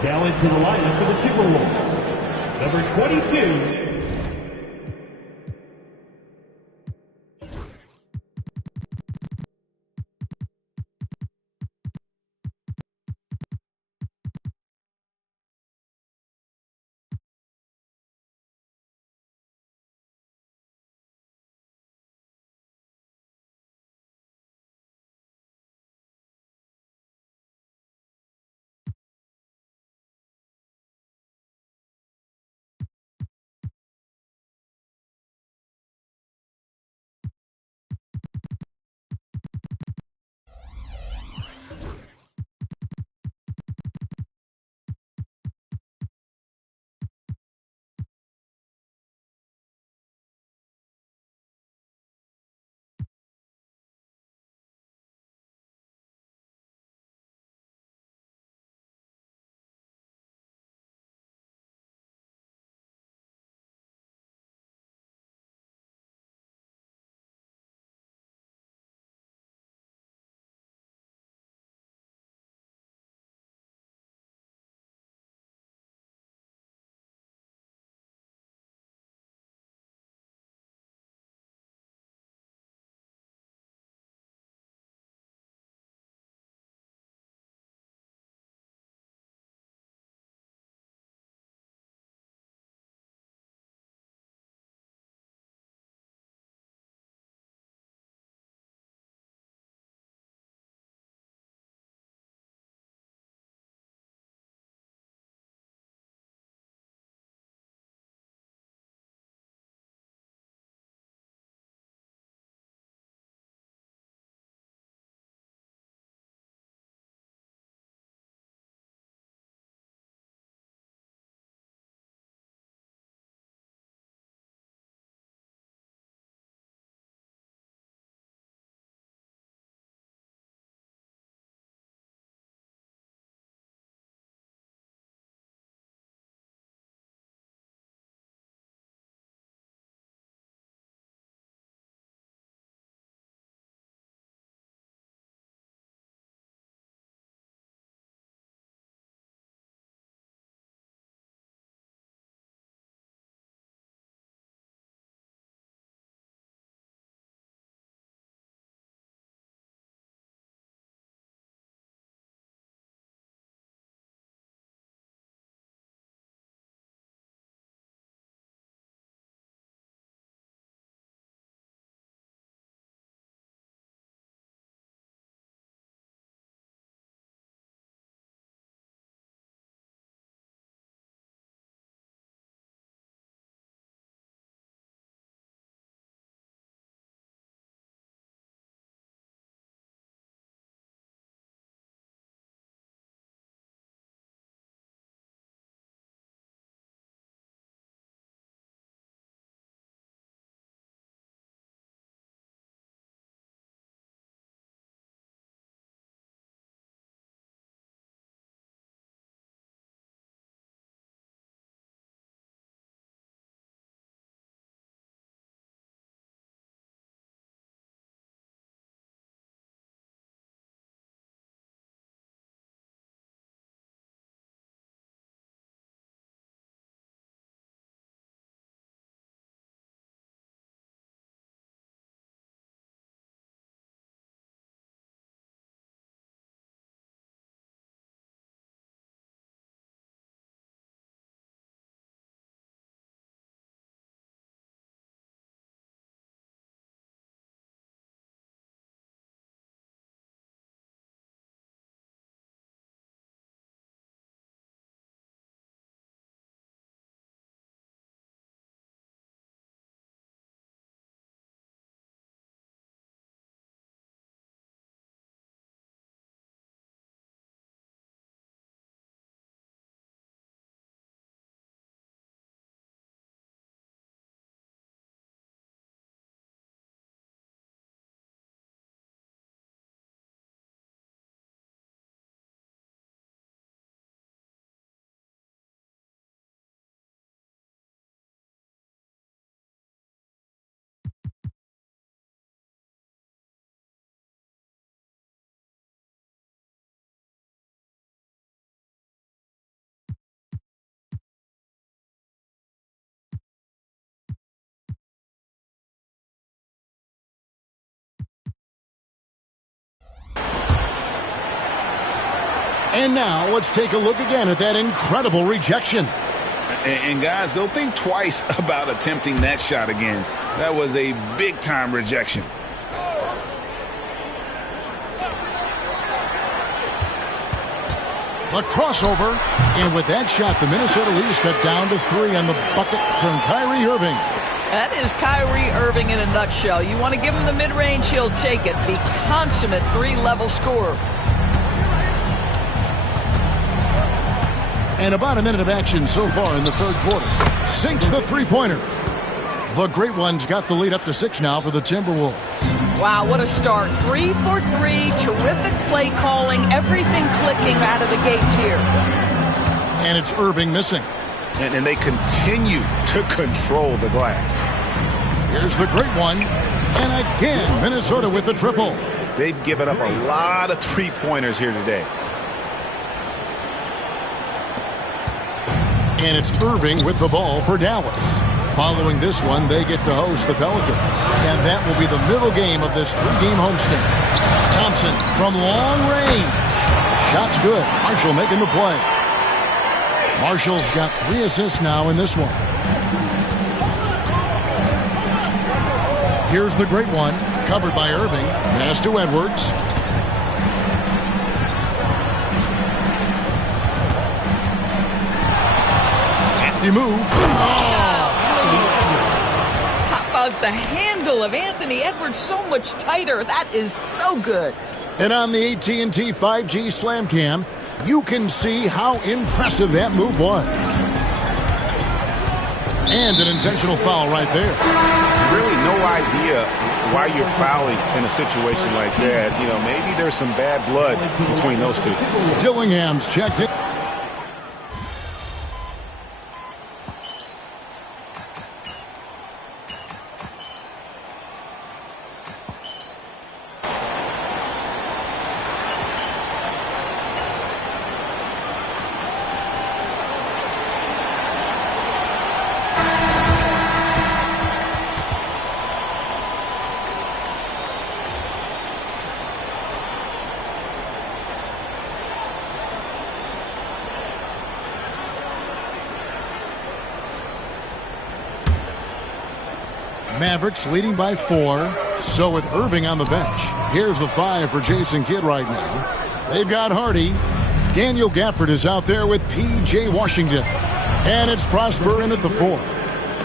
Now into the lineup for the Timberwolves. Number 22, And now let's take a look again at that incredible rejection. And guys, they'll think twice about attempting that shot again. That was a big-time rejection. The crossover, and with that shot, the Minnesota Leafs cut down to 3 on the bucket from Kyrie Irving. That is Kyrie Irving in a nutshell. You want to give him the mid-range, he'll take it. The consummate 3-level scorer. And about a minute of action so far in the third quarter. Sinks the three-pointer. The Great Ones got the lead up to 6 now for the Timberwolves. Wow, what a start. 3 for 3, terrific play calling, everything clicking out of the gates here. And it's Irving missing. And they continue to control the glass. Here's the Great One. And again, Minnesota with the triple. They've given up a lot of three-pointers here today. And it's Irving with the ball for Dallas. Following this one, they get to host the Pelicans. And that will be the middle game of this 3-game homestand. Thompson from long range. Shot's good. Marshall making the play. Marshall's got 3 assists now in this one. Here's the Great One. Covered by Irving. Pass to Edwards. Safety move. How about the handle of Anthony Edwards so much tighter? That is so good. And on the AT&T 5G Slam Cam, you can see how impressive that move was. And an intentional foul right there. Really no idea why you're fouling in a situation like that. You know, maybe there's some bad blood between those two. Dillingham's checked in. Mavericks leading by 4. So with Irving on the bench, here's the 5 for Jason Kidd right now. They've got Hardy. Daniel Gafford is out there with P.J. Washington. And it's Prosper in at the 4.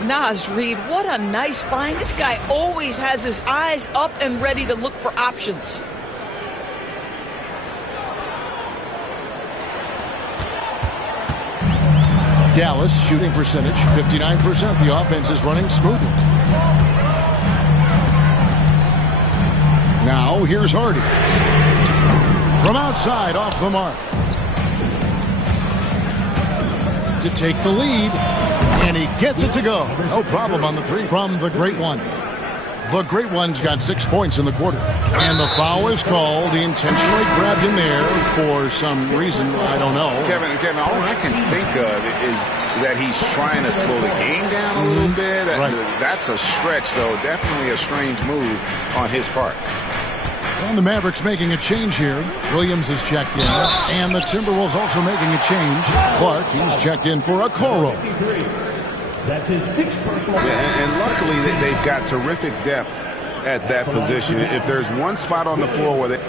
Naz Reid, what a nice find. This guy always has his eyes up and ready to look for options. Dallas shooting percentage 59%. The offense is running smoothly. Now here's Hardy. From outside off the mark. To take the lead. And he gets it to go. No problem on the 3 from the Great One. The Great One's got 6 points in the quarter. And the foul is called. He intentionally grabbed in there for some reason. I don't know. Kevin, all I can think of is that he's trying to slow the game down a little bit. Right. That's a stretch, though. Definitely a strange move on his part. And the Mavericks making a change here. Williams is checked in. And the Timberwolves also making a change. Clark, he's checked in for Okoro. That's his 6th personal. And luckily, they've got terrific depth at that position. If there's one spot on the floor where they...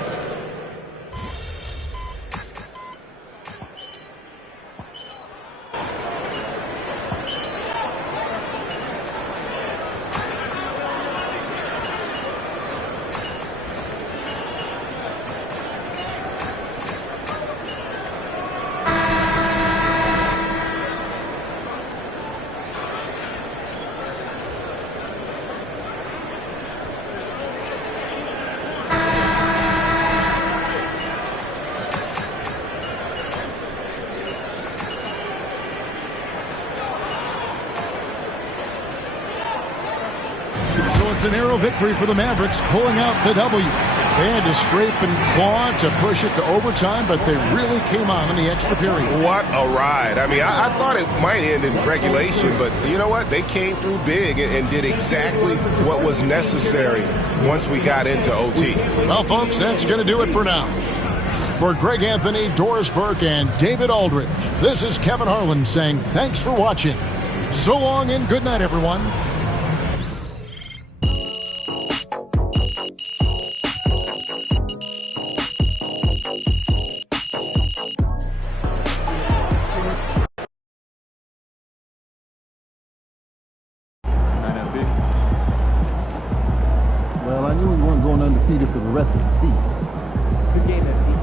It's a narrow victory for the Mavericks, pulling out the W. They had to scrape and claw to push it to overtime, but they really came on in the extra period. What a ride. I mean, I thought it might end in regulation, but you know what? They came through big and did exactly what was necessary once we got into OT. Well, folks, that's going to do it for now. For Greg Anthony, Doris Burke, and David Aldridge, this is Kevin Harlan saying thanks for watching. So long and good night, everyone. Well, I knew we weren't going undefeated for the rest of the season. Good game, MP.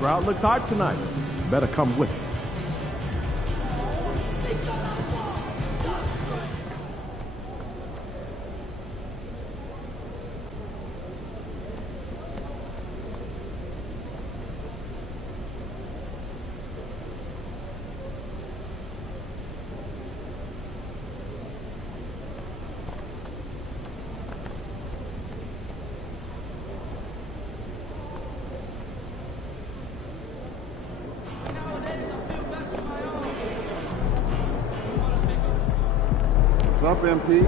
Crowd looks hot tonight. Better come with it. What's up, MP?